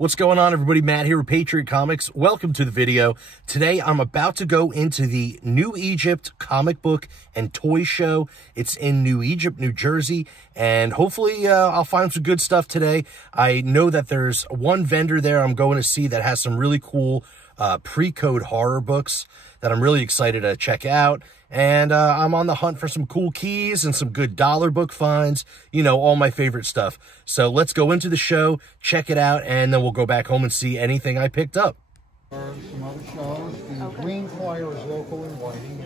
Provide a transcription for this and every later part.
What's going on, everybody? Matt here with Patriot Comics. Welcome to the video. Today, I'm about to go into the New Egypt comic book and toy show. It's in New Egypt, New Jersey, and hopefully I'll find some good stuff today. I know that there's one vendor there I'm going to see that has some really cool pre-code horror books that I'm really excited to check out. And I'm on the hunt for some cool keys and some good dollar book finds, you know, all my favorite stuff. So let's go into the show, check it out, and then we'll go back home and see anything I picked up. Some other shows. The Green Choir is local in Whiting.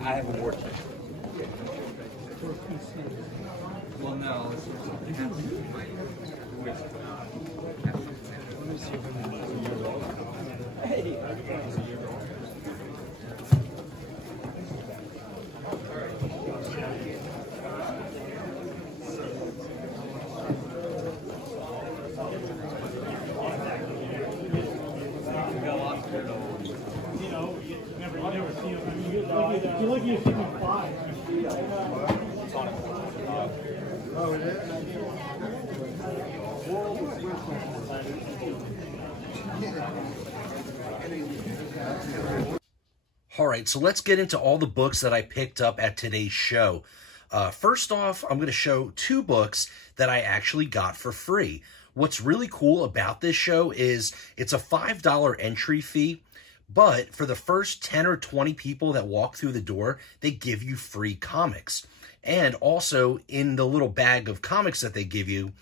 I haven't worked it. Well, no. You're lucky you're sitting at 5. Oh, it is? All right, so let's get into all the books that I picked up at today's show. First off, I'm going to show two books that I actually got for free. What's really cool about this show is it's a $5 entry fee, but for the first 10 or 20 people that walk through the door, they give you free comics. And also, in the little bag of comics that they give you,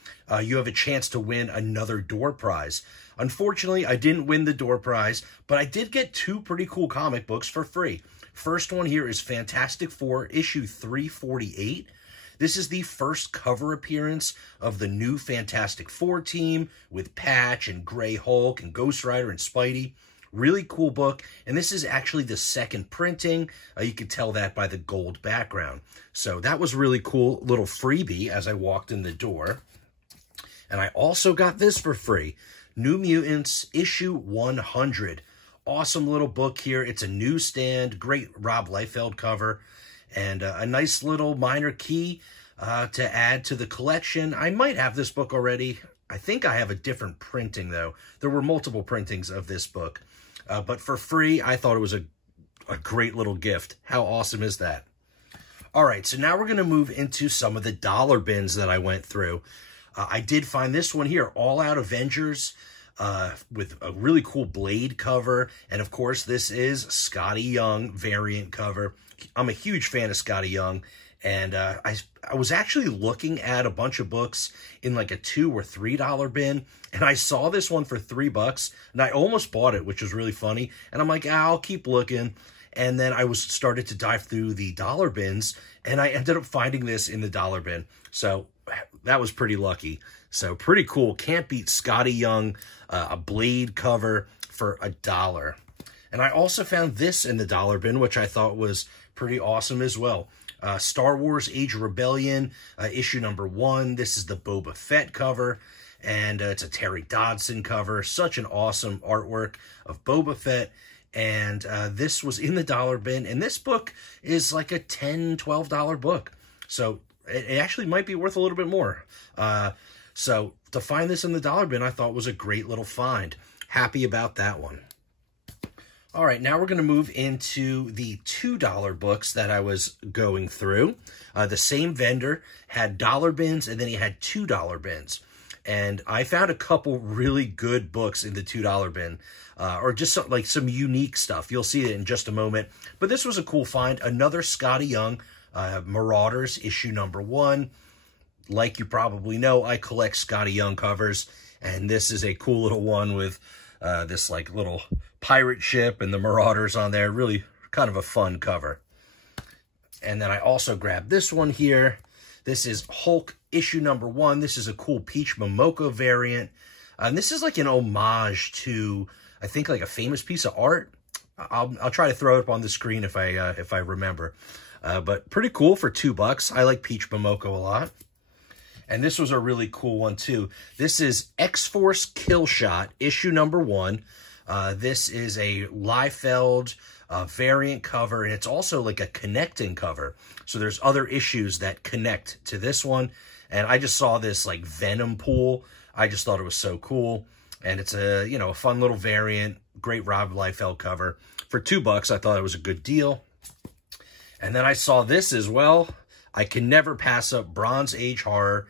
you have a chance to win another door prize. Unfortunately, I didn't win the door prize, but I did get two pretty cool comic books for free. First one here is Fantastic Four, issue 348. This is the first cover appearance of the new Fantastic Four team with Patch and Grey Hulk and Ghost Rider and Spidey. Really cool book, and this is actually the second printing. You can tell that by the gold background. So that was really cool, little freebie as I walked in the door. And I also got this for free, New Mutants issue 100. Awesome little book here. It's a newsstand, great Rob Liefeld cover, and a nice little minor key to add to the collection. I might have this book already. I think I have a different printing, though. There were multiple printings of this book. But for free, I thought it was a great little gift. How awesome is that? All right, so now we're going to move into some of the dollar bins that I went through. I did find this one here, All Out Avengers, with a really cool Blade cover. And, of course, this is Scotty Young variant cover. I'm a huge fan of Scotty Young. And I was actually looking at a bunch of books in like a $2 or $3 bin, and I saw this one for $3, and I almost bought it, which was really funny. And I'm like, I'll keep looking. And then I started to dive through the dollar bins, and I ended up finding this in the dollar bin. So that was pretty lucky. So pretty cool. Can't beat Scotty Young, a Blade cover for $1. And I also found this in the dollar bin, which I thought was pretty awesome as well. Star Wars Age of Rebellion, issue number 1. This is the Boba Fett cover, and it's a Terry Dodson cover. Such an awesome artwork of Boba Fett, and this was in the dollar bin, and this book is like a $10, $12 book, so it actually might be worth a little bit more. So to find this in the dollar bin, I thought was a great little find. Happy about that one. All right, now we're going to move into the $2 books that I was going through. The same vendor had dollar bins, and then he had $2 bins. And I found a couple really good books in the $2 bin, or just some unique stuff. You'll see it in just a moment. But this was a cool find. Another Scotty Young, Marauders, issue number 1. Like you probably know, I collect Scotty Young covers, and this is a cool little one with this like little pirate ship and the Marauders on there. Really kind of a fun cover. And then I also grabbed this one here. This is Hulk issue number 1. This is a cool Peach Momoko variant. And this is like an homage to, I think, like a famous piece of art. I'll try to throw it up on the screen if I remember. But pretty cool for $2. I like Peach Momoko a lot. And this was a really cool one too. This is X-Force Killshot, issue number 1. This is a Liefeld variant cover, and it's also like a connecting cover. So there's other issues that connect to this one. And I just saw this like Venom pool. I just thought it was so cool. And it's a, you know, a fun little variant, great Rob Liefeld cover. For $2, I thought it was a good deal. And then I saw this as well. I can never pass up Bronze Age Horror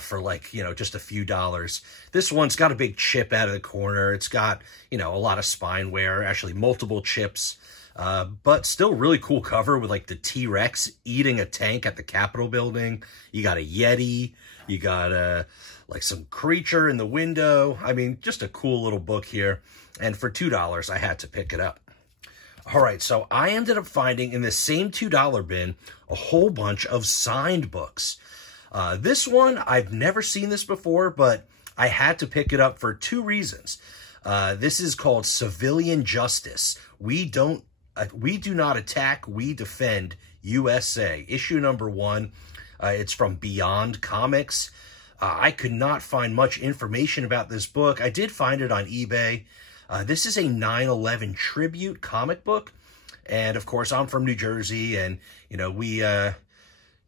for like, you know, just a few dollars. This one's got a big chip out of the corner. It's got, you know, a lot of spine wear, actually multiple chips, but still really cool cover with like the T-Rex eating a tank at the Capitol building. You got a Yeti. You got like some creature in the window. I mean, just a cool little book here. And for $2, I had to pick it up. All right, so I ended up finding in the same $2 bin a whole bunch of signed books. This one, I've never seen this before, but I had to pick it up for 2 reasons. This is called Civilian Justice. We do not attack, we defend USA. Issue number 1. It's from Beyond Comics. I could not find much information about this book. I did find it on eBay. This is a 9/11 tribute comic book. And, of course, I'm from New Jersey, and, you know, we,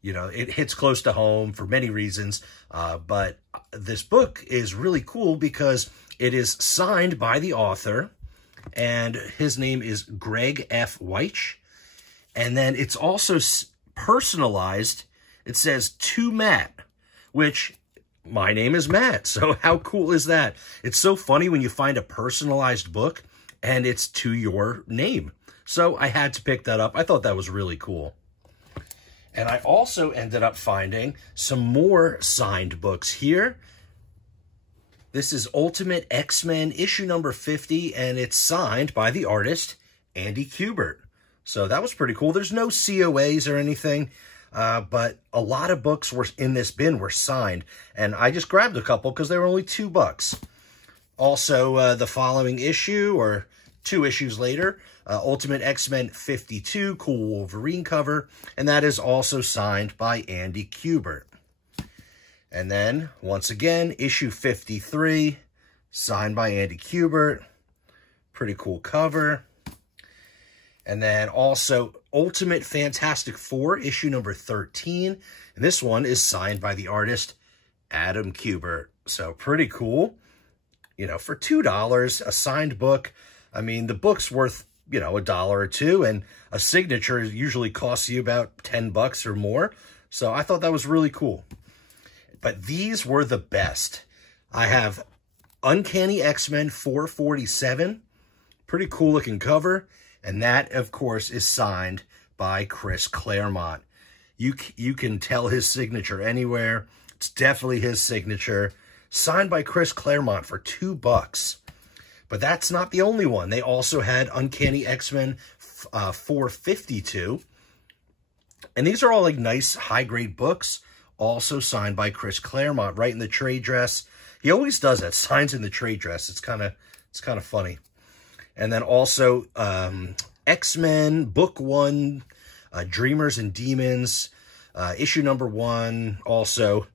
you know, it hits close to home for many reasons. But this book is really cool because it is signed by the author, and his name is Greg F. Weich. And then it's also personalized. It says, to Matt, which... my name is Matt, so how cool is that? It's so funny when you find a personalized book and it's to your name. So I had to pick that up. I thought that was really cool. And I also ended up finding some more signed books here. This is Ultimate X-Men issue number 50, and it's signed by the artist Andy Kubert. So that was pretty cool. There's no COAs or anything. But a lot of books were in this bin were signed, and I just grabbed a couple because they were only $2. Also, the following issue, or 2 issues later, Ultimate X-Men 52, cool Wolverine cover, and that is also signed by Andy Kubert. And then, once again, issue 53, signed by Andy Kubert, pretty cool cover. And then also Ultimate Fantastic Four, issue number 13. And this one is signed by the artist Adam Kubert. So pretty cool. You know, for $2, a signed book. I mean, the book's worth, you know, $1 or $2. And a signature usually costs you about $10 or more. So I thought that was really cool. But these were the best. I have Uncanny X-Men 447. Pretty cool looking cover. And that, of course, is signed by Chris Claremont. You can tell his signature anywhere. It's definitely his signature. Signed by Chris Claremont for $2. But that's not the only one. They also had Uncanny X-Men 452. And these are all like nice high-grade books. Also signed by Chris Claremont, right in the trade dress. He always does that, signs in the trade dress. It's kind of funny. And then also X-Men, Book 1, Dreamers and Demons, issue number 1, also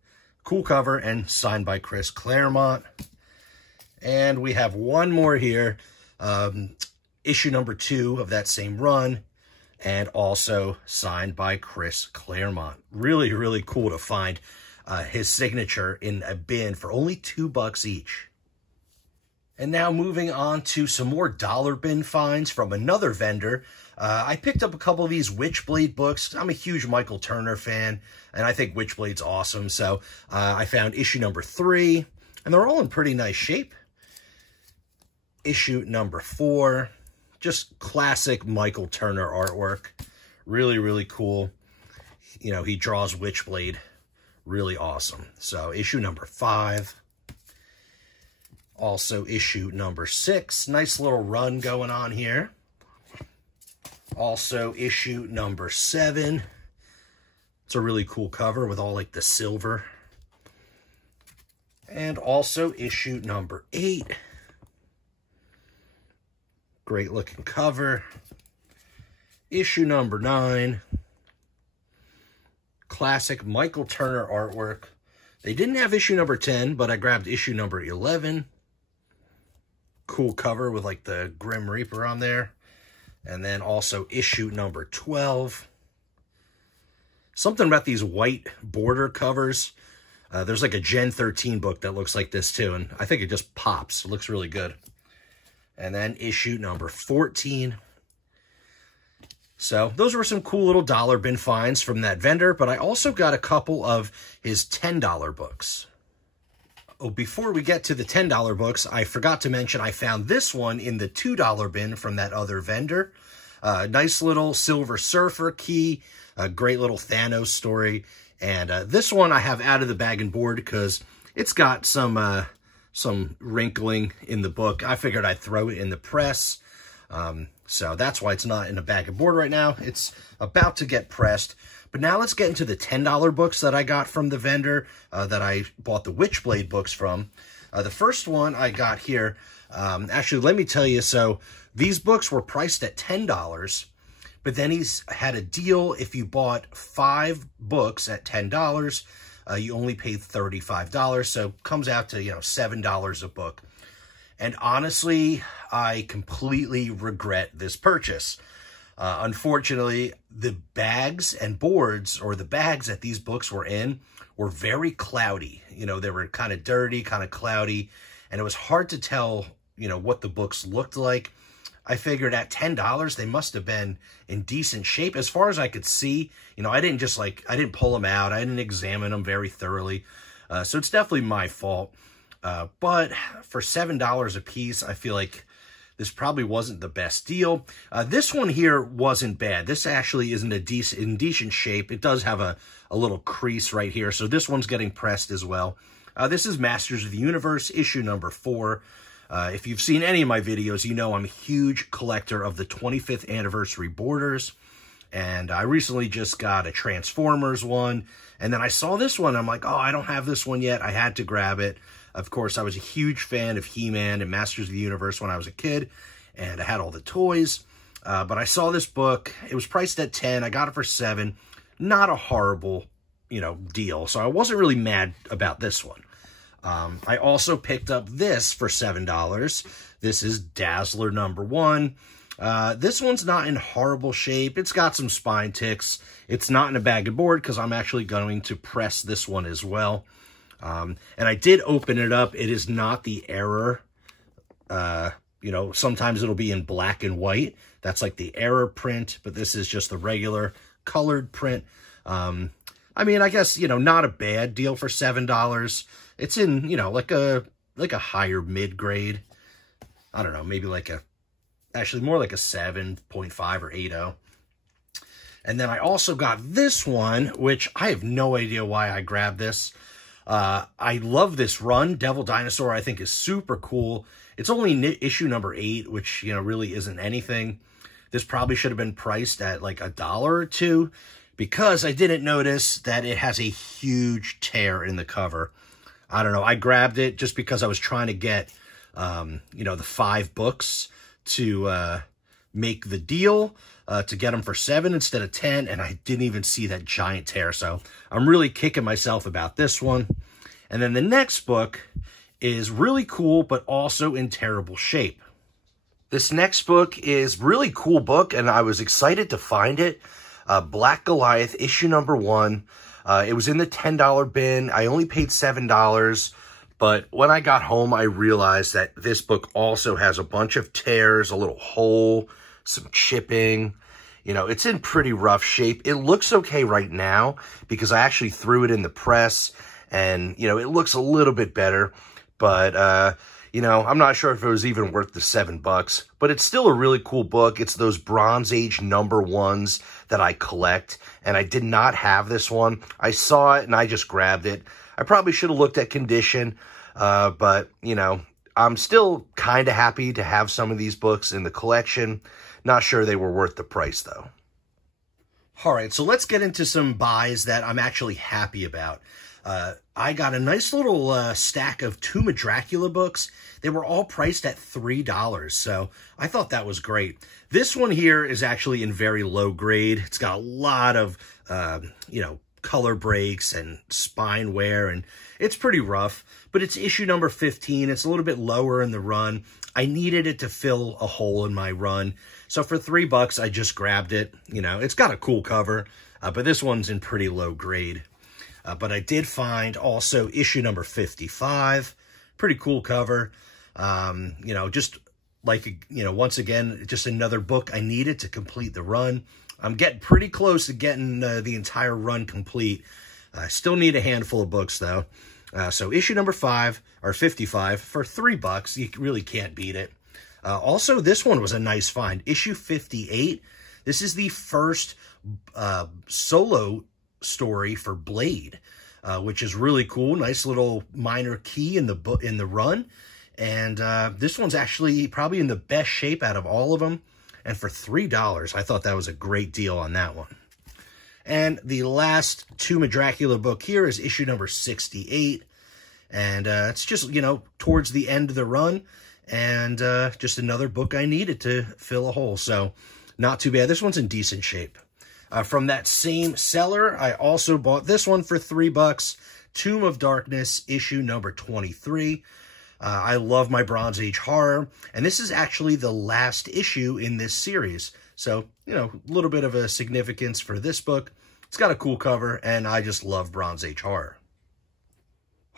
cool cover and signed by Chris Claremont. And we have one more here, issue number 2 of that same run, and also signed by Chris Claremont. Really, really cool to find his signature in a bin for only $2 each. And now moving on to some more dollar bin finds from another vendor. I picked up a couple of these Witchblade books. I'm a huge Michael Turner fan, and I think Witchblade's awesome. So I found issue number 3, and they're all in pretty nice shape. Issue number 4, just classic Michael Turner artwork. Really, really cool. You know, he draws Witchblade really awesome. So issue number 5. Also issue number 6. Nice little run going on here. Also issue number 7. It's a really cool cover with all like the silver. And also issue number 8. Great looking cover. Issue number 9. Classic Michael Turner artwork. They didn't have issue number 10, but I grabbed issue number 11. Cool cover with like the Grim Reaper on there. And then also issue number 12. Something about these white border covers. There's like a Gen 13 book that looks like this too, and I think it just pops. It looks really good. And then issue number 14. So those were some cool little dollar bin finds from that vendor, but I also got a couple of his $10 books. Oh, before we get to the $10 books, I forgot to mention I found this one in the $2 bin from that other vendor. Nice little Silver Surfer key, a great little Thanos story. And this one I have out of the bag and board because it's got some wrinkling in the book. I figured I'd throw it in the press. So that's why it's not in a bag and board right now. It's about to get pressed. But now let's get into the $10 books that I got from the vendor that I bought the Witchblade books from. The first one I got here, actually, let me tell you, so these books were priced at $10, but then he's had a deal. If you bought 5 books at $10, you only paid $35, so comes out to, $7 a book. And honestly, I completely regret this purchase. Unfortunately, the bags and boards, or the bags that these books were in, were very cloudy. They were kind of dirty, kind of cloudy, and it was hard to tell, what the books looked like. I figured at $10, they must have been in decent shape. As far as I could see, I didn't pull them out. I didn't examine them very thoroughly. So it's definitely my fault. But for $7 a piece, I feel like this probably wasn't the best deal. This one here wasn't bad. This actually is in decent shape. It does have a little crease right here. So this one's getting pressed as well. This is Masters of the Universe, issue number 4. If you've seen any of my videos, you know I'm a huge collector of the 25th anniversary borders. And I recently just got a Transformers one. And then I saw this one. I'm like, oh, I don't have this one yet. I had to grab it. Of course, I was a huge fan of He-Man and Masters of the Universe when I was a kid. And I had all the toys. But I saw this book. It was priced at $10. I got it for $7. Not a horrible, deal. So I wasn't really mad about this one. I also picked up this for $7. This is Dazzler number 1. This one's not in horrible shape. It's got some spine ticks. It's not in a bag and board because I'm actually going to press this one as well. And I did open it up. It is not the error. Sometimes it'll be in black and white. That's like the error print, but this is just the regular colored print. I mean, I guess, not a bad deal for $7. It's in, like a higher mid-grade. I don't know, maybe actually more like a 7.5 or 8.0. And then I also got this one, which I have no idea why I grabbed this. I love this run. Devil Dinosaur, I think, is super cool. It's only issue number 8, which, really isn't anything. This probably should have been priced at like $1 or $2 because I didn't notice that it has a huge tear in the cover. I don't know. I grabbed it just because I was trying to get, the 5 books to make the deal, to get them for $7 instead of $10, and I didn't even see that giant tear. So I'm really kicking myself about this one. And then the next book is really cool, but also in terrible shape. This next book is really cool book, and I was excited to find it. Black Goliath, issue number 1. It was in the $10 bin. I only paid $7, but when I got home, I realized that this book also has a bunch of tears, a little hole, some chipping. It's in pretty rough shape. It looks okay right now because I actually threw it in the press, and, it looks a little bit better, but, I'm not sure if it was even worth the $7, but it's still a really cool book. It's those Bronze Age number 1s that I collect, and I did not have this one. I saw it, and I just grabbed it. I probably should have looked at condition, but, I'm still kind of happy to have some of these books in the collection. Not sure they were worth the price, though. All right, so let's get into some buys that I'm actually happy about. I got a nice little stack of Tomb of Dracula books. They were all priced at $3, so I thought that was great. This one here is actually in very low grade. It's got a lot of, color breaks and spine wear, and it's pretty rough, but it's issue number 15. It's a little bit lower in the run. I needed it to fill a hole in my run, so for $3, I just grabbed it. It's got a cool cover, but this one's in pretty low grade. But I did find also issue number 55. Pretty cool cover. Just like, once again, just another book I needed to complete the run. I'm getting pretty close to getting the entire run complete. I still need a handful of books, though. So issue number 55 for $3. You really can't beat it. Also, this one was a nice find. Issue 58. This is the first solo story for Blade, which is really cool. Nice little minor key in the run, and this one's actually probably in the best shape out of all of them. And for $3, I thought that was a great deal on that one. And the last Tomb of Dracula book here is issue number 68, and it's just towards the end of the run, and just another book I needed to fill a hole. So not too bad. This one's in decent shape. From that same seller, I also bought this one for $3, Tomb of Darkness, issue number 23. I love my Bronze Age horror, and this is actually the last issue in this series. So, a little bit of a significance for this book. It's got a cool cover, and I just love Bronze Age horror.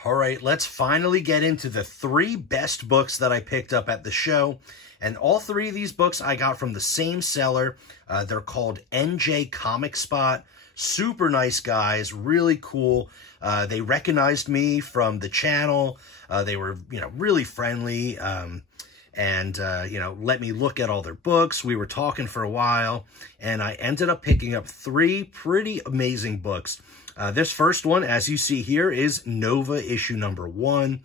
All right, let's finally get into the 3 best books that I picked up at the show. And all 3 of these books I got from the same seller. They're called NJ Comic Spot. Super nice guys, really cool. They recognized me from the channel. They were, really friendly, and let me look at all their books. We were talking for a while, and I ended up picking up 3 pretty amazing books. This first one, as you see here, is Nova issue number 1.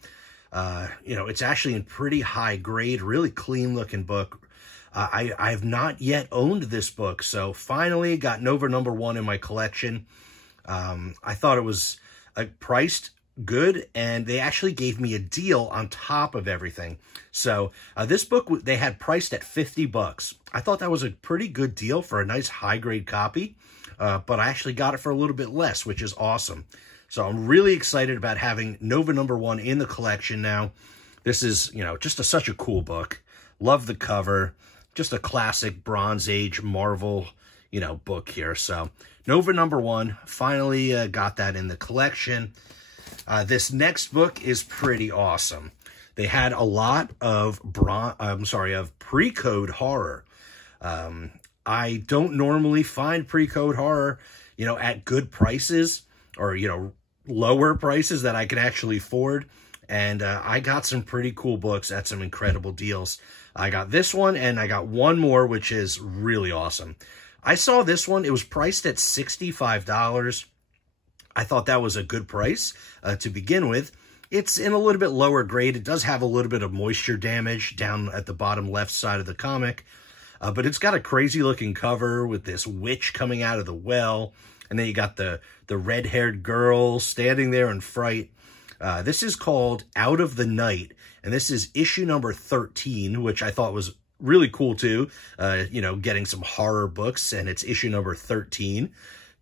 It's actually in pretty high grade, really clean looking book. I have not yet owned this book, so finally got Nova number 1 in my collection. I thought it was priced good, and they actually gave me a deal on top of everything. So this book they had priced at $50. I thought that was a pretty good deal for a nice high grade copy, but I actually got it for a little bit less, which is awesome. So I'm really excited about having Nova number 1 in the collection now. This is, just such a cool book. Love the cover. Just a classic Bronze Age Marvel, book here. So Nova number 1, finally got that in the collection. This next book is pretty awesome. They had a lot of pre-code horror. I don't normally find pre-code horror, at good prices, or, lower prices that I can actually afford. And I got some pretty cool books at some incredible deals. I got this one, and I got one more, which is really awesome. I saw this one. It was priced at $65. I thought that was a good price to begin with. It's in a little bit lower grade. It does have a little bit of moisture damage down at the bottom left side of the comic. But it's got a crazy looking cover with this witch coming out of the well. And then you got the red-haired girl standing there in fright. This is called Out of the Night, and this is issue number 13, which I thought was really cool too. Getting some horror books, and it's issue number 13.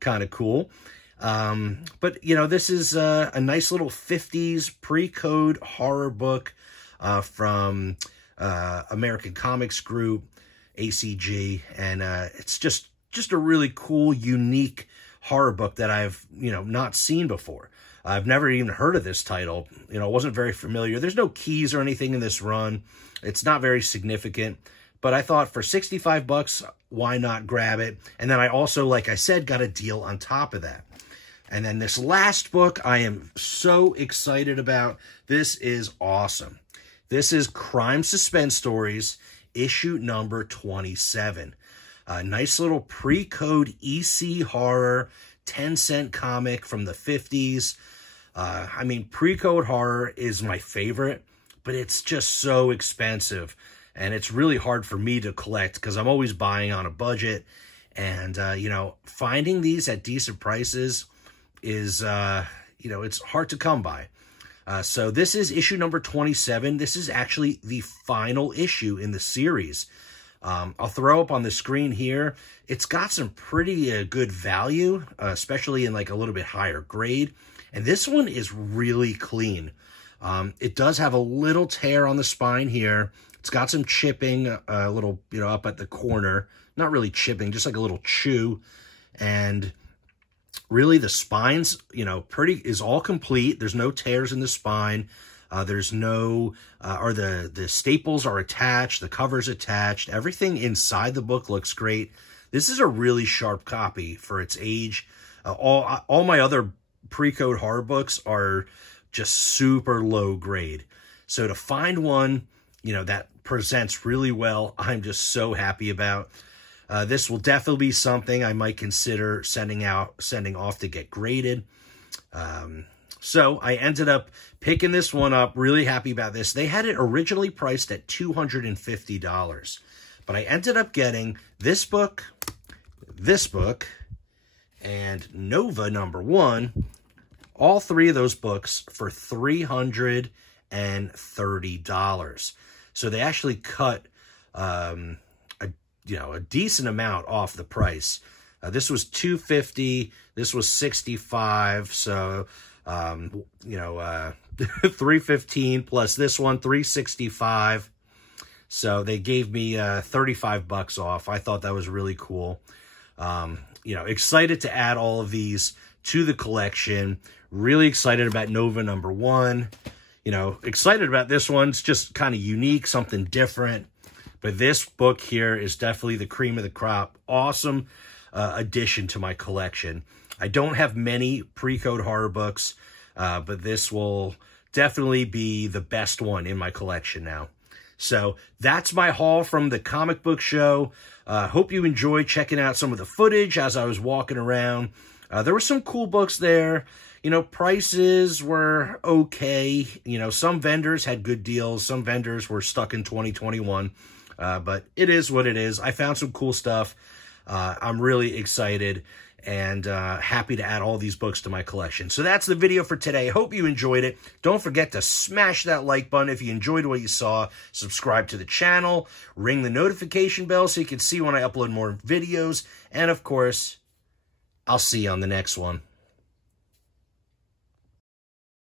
Kind of cool. But, this is a nice little 50s pre-code horror book from American Comics Group, ACG, and it's just a really cool, unique horror book that I've, not seen before. I've never even heard of this title. It wasn't very familiar. There's no keys or anything in this run. It's not very significant, but I thought for $65, why not grab it? And then I also, like I said, got a deal on top of that. And then this last book I am so excited about. This is awesome. This is Crime Suspense Stories, issue number 27. A nice little pre-code EC horror, 10-cent comic from the 50s. Pre-code horror is my favorite, but it's just so expensive. And it's really hard for me to collect because I'm always buying on a budget. And, finding these at decent prices is, you know, it's hard to come by. So this is issue number 27. This is actually the final issue in the series. I'll throw up on the screen here. It's got some pretty good value, especially in like a little bit higher grade. And this one is really clean. It does have a little tear on the spine here. It's got some chipping, a little, you know, up at the corner. Not really chipping, just like a little chew. And really the spine's, you know, is all complete. There's no tears in the spine. There's no, or the staples are attached. The cover's attached. Everything inside the book looks great. This is a really sharp copy for its age. All my other pre-code horror books are just super low grade. So to find one, you know, that presents really well, I'm just so happy about. This will definitely be something I might consider sending off to get graded. So I ended up picking this one up, really happy about this. They had it originally priced at $250, but I ended up getting this book, and Nova #1, all three of those books for $330. So they actually cut a decent amount off the price. This was $250, this was $65, so $315 plus this one, $365. So they gave me $35 off. I thought that was really cool. Excited to add all of these to the collection. Really excited about Nova #1. Excited about this one. It's just kind of unique, something different. But this book here is definitely the cream of the crop. Awesome addition to my collection. I don't have many pre-code horror books, but this will definitely be the best one in my collection now. So that's my haul from the comic book show. Hope you enjoyed checking out some of the footage as I was walking around. There were some cool books there. Prices were okay. Some vendors had good deals. Some vendors were stuck in 2021. But it is what it is. I found some cool stuff. I'm really excited and happy to add all these books to my collection. So that's the video for today. Hope you enjoyed it. Don't forget to smash that like button if you enjoyed what you saw. Subscribe to the channel. Ring the notification bell so you can see when I upload more videos. And, of course, I'll see you on the next one.